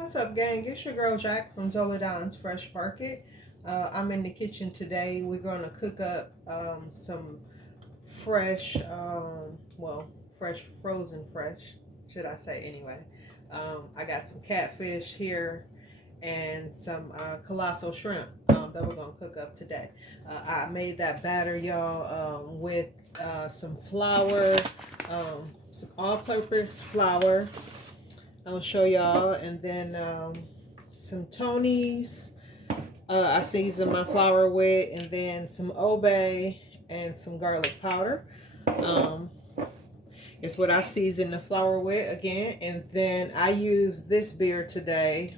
What's up, gang? It's your girl Jack from Zoladonsfreshmarket. I'm in the kitchen today. We're going to cook up some fresh, fresh, frozen fresh, should I say anyway. I got some catfish here and some colossal shrimp that we're going to cook up today. I made that batter, y'all, with some flour, some all-purpose flour. I'll show y'all, and then some Tony's I season my flour with, and then some obey and some garlic powder. It's what I season the flour with again. And then I use this beer today,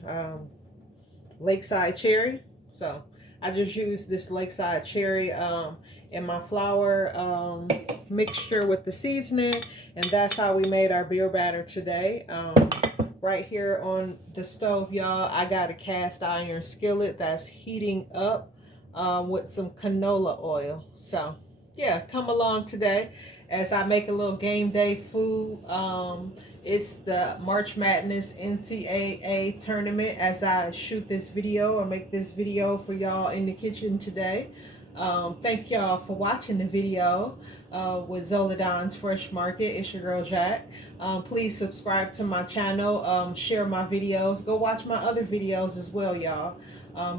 Lakeside Cherry. So I just use this Lakeside Cherry in my flour mixture with the seasoning, and that's how we made our beer batter today. Right here on the stove, y'all, I got a cast iron skillet that's heating up with some canola oil. So yeah, come along today as I make a little game day food. It's the March Madness NCAA tournament as I shoot this video or make this video for y'all in the kitchen today. Thank y'all for watching the video with Zoladonsfreshmarket. It's your girl Jack. Please subscribe to my channel, share my videos, go watch my other videos as well, y'all,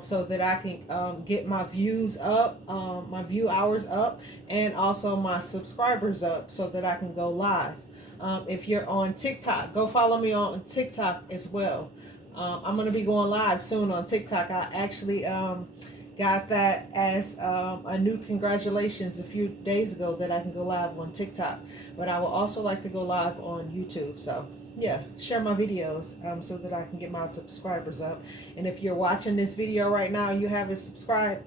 so that I can get my views up, my view hours up, and also my subscribers up so that I can go live. If you're on TikTok, go follow me on TikTok as well. I'm going to be going live soon on TikTok. I actually got that as a new congratulations a few days ago that I can go live on TikTok. But I will also like to go live on YouTube. So yeah, share my videos so that I can get my subscribers up. And if you're watching this video right now, you haven't subscribed,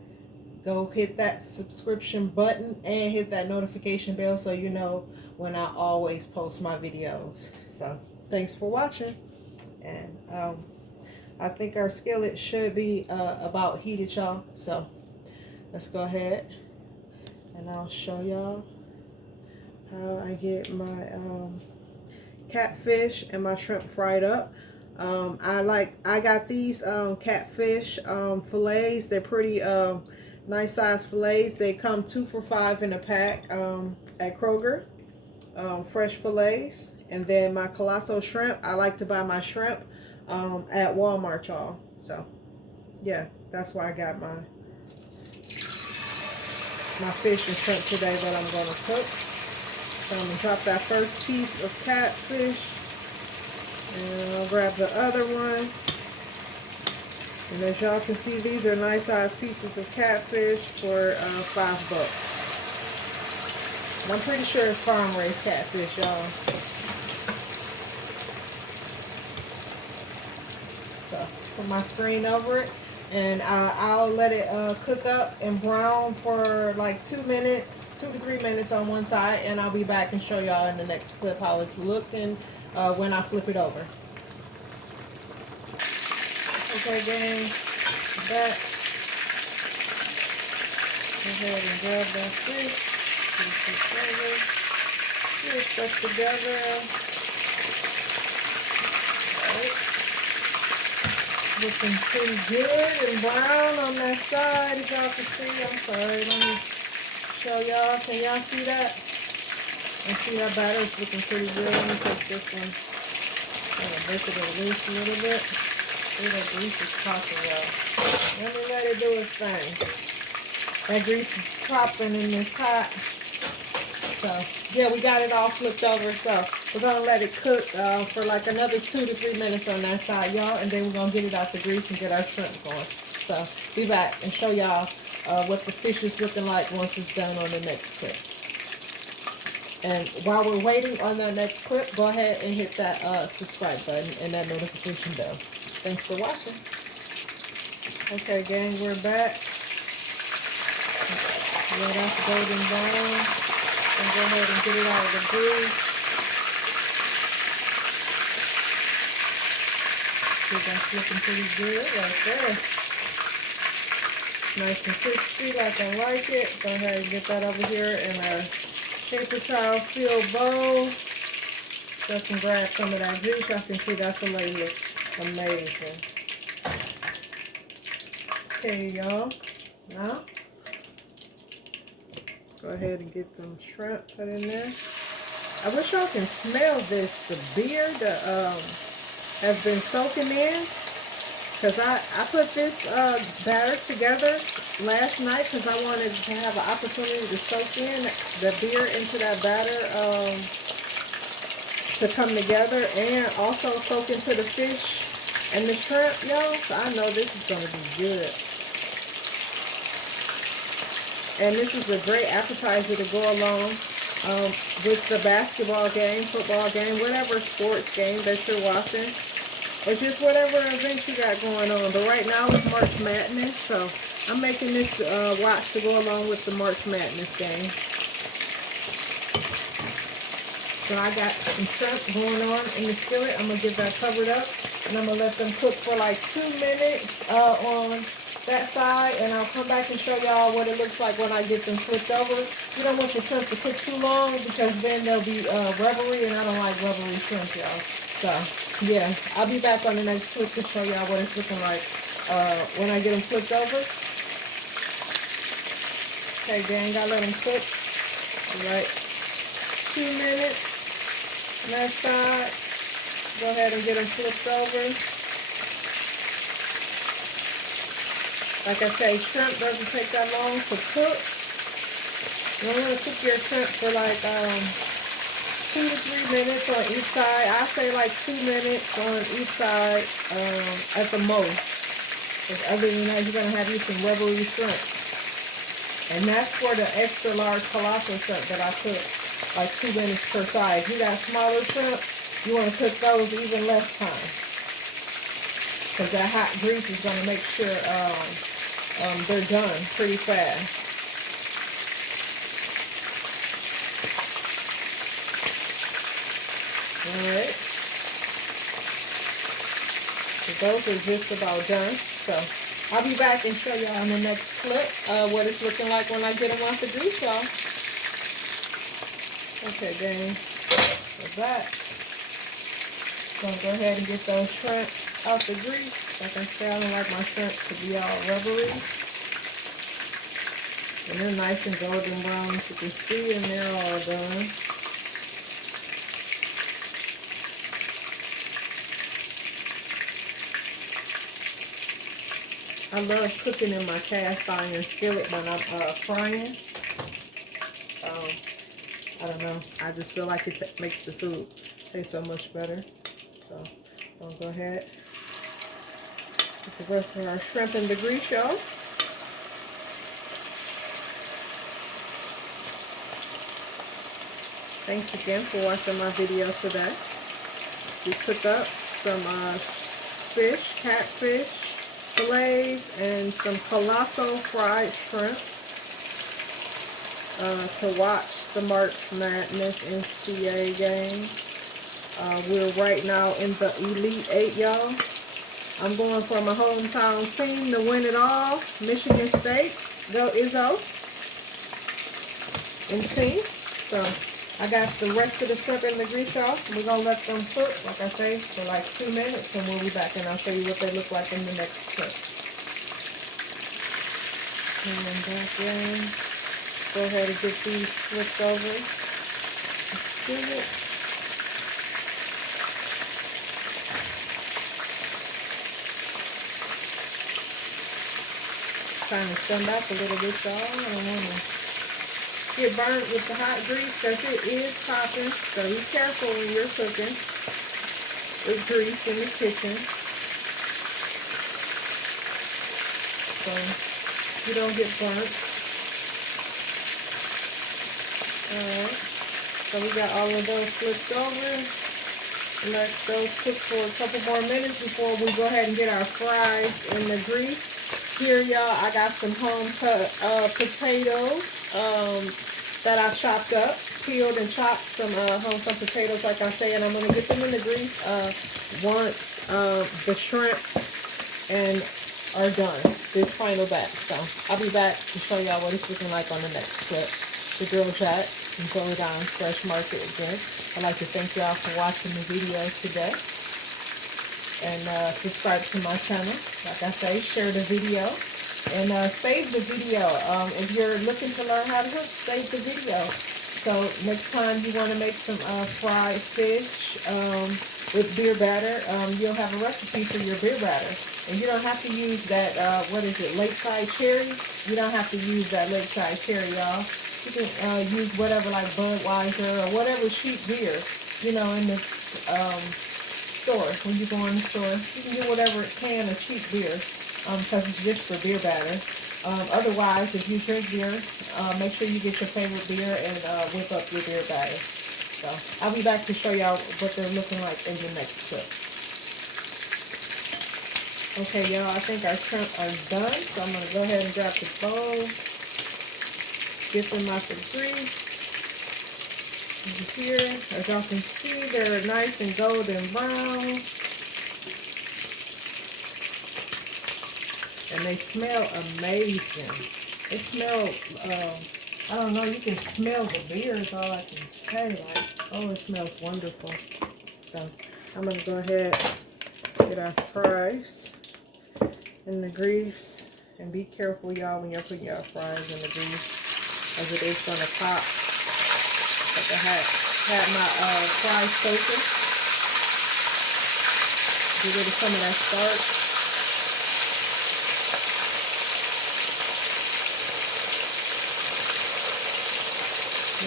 go hit that subscription button and hit that notification bell so you know when I always post my videos. So thanks for watching. And I think our skillet should be about heated, y'all. So let's go ahead and I'll show y'all how I get my catfish and my shrimp fried up. I got these catfish fillets. They're pretty nice size fillets. They come 2 for $5 in a pack at Kroger. Fresh fillets. And then my colossal shrimp, I like to buy my shrimp at Walmart, y'all. So yeah, that's why I got my fish and shrimp today that I'm going to cook. So I'm going to drop that first piece of catfish, and I'll grab the other one. And as y'all can see, these are nice size pieces of catfish for $5. And I'm pretty sure it's farm raised catfish, y'all. So put my screen over it, and I'll let it cook up and brown for like 2 minutes, 2 to 3 minutes on one side, and I'll be back and show y'all in the next clip how it's looking when I flip it over. Okay, gang, back. Go ahead and grab that fish. Get it stuff together. All right. Looking pretty good and brown on that side, if y'all can see. I'm sorry, let me show y'all. Can y'all see that? I see that batter is looking pretty good. Let me take this one and break it loose a little bit. See, that grease is popping, y'all. Let me let it do its thing. That grease is popping and it's hot. So yeah, we got it all flipped over. So we're gonna let it cook for like another 2 to 3 minutes on that side, y'all, and then we're gonna get it out the grease and get our shrimp going. So be back and show y'all what the fish is looking like once it's done on the next clip. And while we're waiting on that next clip, go ahead and hit that subscribe button and that notification bell. Thanks for watching. Okay, gang, we're back. Yeah, that's golden brown. And go ahead and get it out of the grease. See, that's looking pretty good right there. Nice and crispy like I like it. Go ahead and get that over here in our paper towel filled bowl. So I can grab some of that juice. I can see that fillet looks Amazing. Okay, y'all. Now, go ahead and get them shrimp put in there. I wish y'all can smell this. The beer that has been soaking in. Because I put this batter together last night because I wanted to have an opportunity to soak in the beer into that batter to come together and also soak into the fish and the shrimp, y'all. So I know this is going to be good. And this is a great appetizer to go along with the basketball game, football game, whatever sports game that you're watching. Or just whatever event you got going on. But right now it's March Madness, so I'm making this watch to go along with the March Madness game. So I got some shrimp going on in the skillet. I'm going to get that covered up. And I'm going to let them cook for like 2 minutes on that side. And I'll come back and show y'all what it looks like when I get them flipped over. You don't want your shrimp to cook too long because then they'll be rubbery. And I don't like rubbery shrimp, y'all. So, yeah, I'll be back on the next clip to show y'all what it's looking like when I get them flipped over. Okay, gang, I let them cook. All right, 2 minutes. On that side. Go ahead and get them flipped over. Like I say, shrimp doesn't take that long to cook. You don't want to cook your shrimp for like 2 to 3 minutes on each side. I say like 2 minutes on each side at the most. Because other than that, you're going to have you some rubbery shrimp. And that's for the extra large colossal shrimp that I cook like 2 minutes per side. If you got smaller shrimp, you want to cook those even less time. Because that hot grease is going to make sure they're done pretty fast. Alright, so those are just about done. So I'll be back and show y'all in the next clip what it's looking like when I get them off the grease, y'all. Okay, gang, we're back. Gonna go ahead and get those shrimp out the grease. Like I said, I don't like my shrimp to be all rubbery. And they're nice and golden brown, as you can see, and they're all done. I love cooking in my cast iron skillet when I'm frying. I don't know. I just feel like it makes the food taste so much better. So I'll go ahead. Put the rest of our shrimp in the grease, y'all. Thanks again for watching my video today. We cook up some fish, catfish, fillets, and some colossal fried shrimp to watch the March Madness NCAA game. We're right now in the Elite 8, y'all. I'm going for my hometown team to win it all. Michigan State. Go Izzo and team. So I got the rest of the shrimp in the grease, y'all. We're going to let them cook, like I say, for like 2 minutes, and we'll be back and I'll show you what they look like in the next clip. And back in. Go ahead and get these flipped over. Let's do it. Trying to stand back a little bit, y'all. I don't want to get burnt with the hot grease because it is popping. So be careful when you're cooking with grease in the kitchen. So you don't get burnt. Alright, so we got all of those flipped over. Let those cook for a couple more minutes before we go ahead and get our fries in the grease. Here, y'all, I got some home cut potatoes that I chopped up, peeled and chopped some home cut potatoes, like I say, and I'm going to get them in the grease once the shrimp are done, this final batch. So I'll be back to show y'all what it's looking like on the next clip. The girl Jack from Zoladonsfreshmarket again. I'd like to thank y'all for watching the video today. and subscribe to my channel. Like I say, share the video and save the video. If you're looking to learn how to cook, save the video. So next time you want to make some fried fish with beer batter, you'll have a recipe for your beer batter. And you don't have to use that, what is it, Lakeside Cherry? You don't have to use that Lakeside Cherry, y'all. You can use whatever, like Budweiser or whatever cheap beer, you know, in the store. When you go in the store, you can get whatever can of cheap beer, because it's just for beer batter. Otherwise, if you drink beer, make sure you get your favorite beer and whip up your beer batter. So I'll be back to show y'all what they're looking like in the next clip. Okay, y'all, I think our shrimp are done, so I'm going to go ahead and grab the bowl, get them out the grease. Over here, as y'all can see, they're nice and golden brown. And they smell amazing. They smell, I don't know, you can smell the beer is all I can say. Like, oh, it smells wonderful. So I'm going to go ahead and get our fries in the grease. And be careful, y'all, when you're putting your fries in the grease, as it is going to pop. Like I had my fries soaking. Get rid of some of that starch. I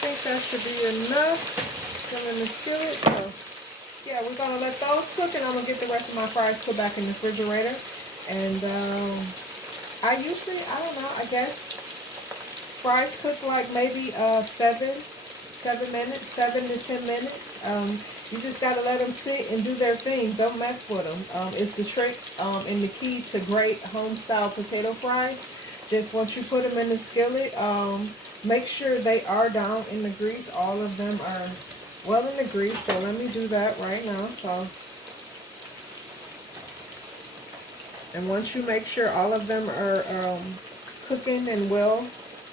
think that should be enough. Fill in the skillet. So yeah, we're gonna let those cook, and I'm gonna get the rest of my fries put back in the refrigerator. And I don't know, I guess fries cook like maybe 7 minutes, 7 to 10 minutes. You just gotta let them sit and do their thing. Don't mess with them. It's the trick and the key to great home style potato fries. Just once you put them in the skillet, make sure they are down in the grease. All of them are well in the grease. So let me do that right now. So, and once you make sure all of them are cooking and well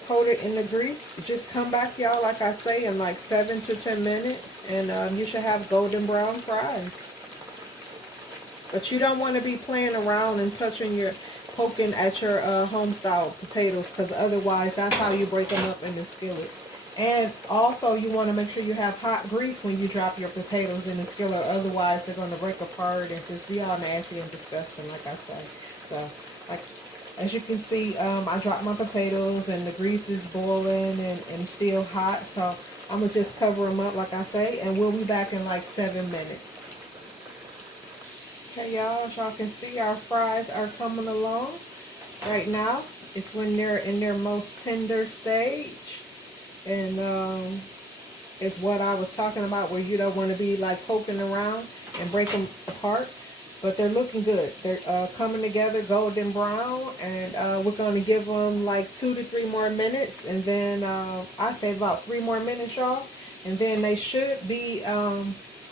coated in the grease, just come back, y'all, like I say, in like 7 to 10 minutes, and you should have golden brown fries. But you don't want to be playing around and poking at your home style potatoes, because otherwise that's how you break them up in the skillet. And also you want to make sure you have hot grease when you drop your potatoes in the skillet, otherwise they're going to break apart and just be all nasty and disgusting, like I say. So, like, as you can see, I dropped my potatoes and the grease is boiling and still hot. So I'm going to just cover them up, like I say, and we'll be back in like 7 minutes. Okay, y'all, as y'all can see, our fries are coming along. Right now, it's when they're in their most tender stage. And it's what I was talking about, where you don't want to be like poking around and break them apart. But they're looking good. They're coming together golden brown. And we're going to give them like 2 to 3 more minutes. And then I say about 3 more minutes, y'all. And then they should be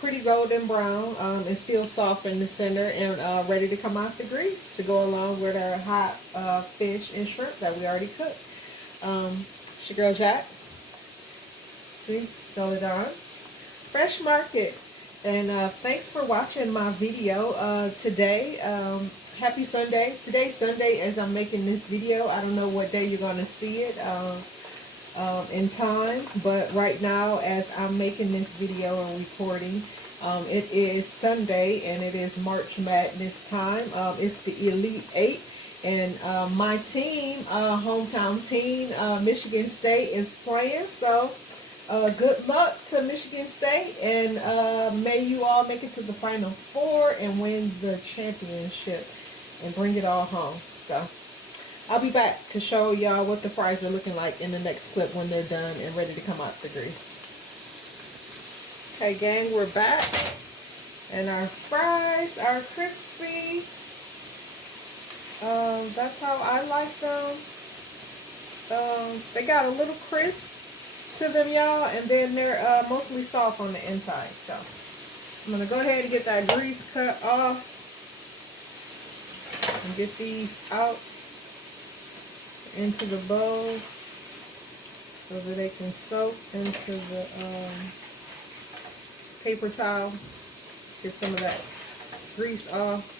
pretty golden brown and still soft in the center and ready to come out the grease to go along with our hot fish and shrimp that we already cooked. It's your girl Jack. See, Zoladonsfreshmarket. And thanks for watching my video today. Happy Sunday. Today's Sunday as I'm making this video. I don't know what day you're going to see it in time, but right now as I'm making this video and recording, it is Sunday and it is March Madness time. It's the Elite 8, and my team, hometown team, Michigan State, is playing. So good luck to Michigan State, and may you all make it to the Final Four and win the championship and bring it all home. So I'll be back to show y'all what the fries are looking like in the next clip when they're done and ready to come out the grease. Okay, gang, we're back, and our fries are crispy. That's how I like them. They got a little crisp to them, y'all, and then they're mostly soft on the inside. So I'm gonna go ahead and get that grease cut off and get these out into the bowl so that they can soak into the paper towel. Get some of that grease off.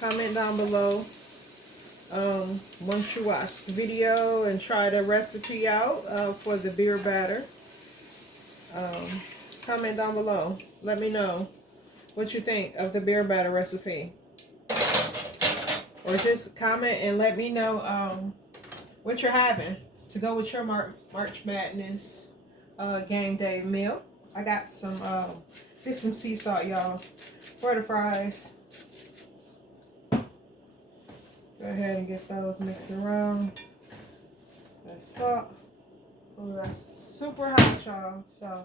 Comment down below once you watch the video and try the recipe out for the beer batter. Comment down below. Let me know what you think of the beer batter recipe. Or just comment and let me know what you're having to go with your March Madness game day meal. I got some, get some sea salt, y'all, for the fries. Go ahead and get those mixed around. That salt. Oh, that's super hot, y'all. So,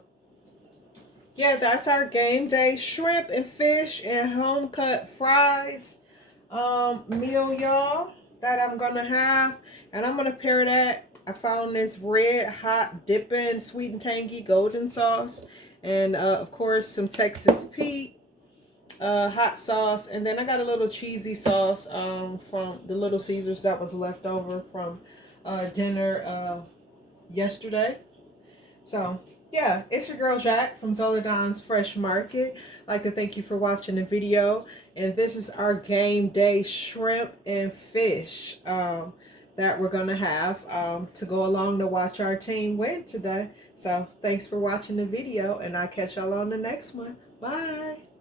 yeah, that's our game day shrimp and fish and home cut fries meal, y'all, that I'm gonna have. And I'm gonna pair that. I found this red hot dipping sweet and tangy golden sauce, and of course some Texas Pete hot sauce, and then I got a little cheesy sauce from the Little Caesars that was left over from dinner yesterday. So yeah, it's your girl Jack from Zoladonsfreshmarket. I'd like to thank you for watching the video, and this is our game day shrimp and fish that we're gonna have to go along to watch our team win today. So thanks for watching the video, and I'll catch y'all on the next one. Bye.